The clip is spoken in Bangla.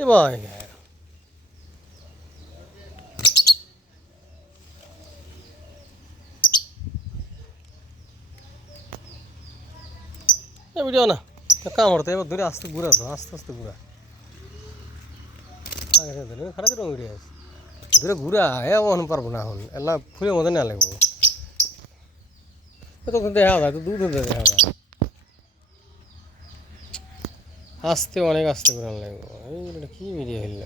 এ ভাই ভিডিও না কামড়তে এবার ধরে আস্তে ঘুরা তো আস্তে আস্তে ঘুরা খারাপ রঙ ভিডিও আছে ধরে ঘুরা এখন পারবো না এখন এলা ফুলের মধ্যে না লাগবো তখন দেখা যায় তো দুধ দেখা যায় আস্তে অনেক আস্তে করে লাগবো এই কি ভিডিও হইলাম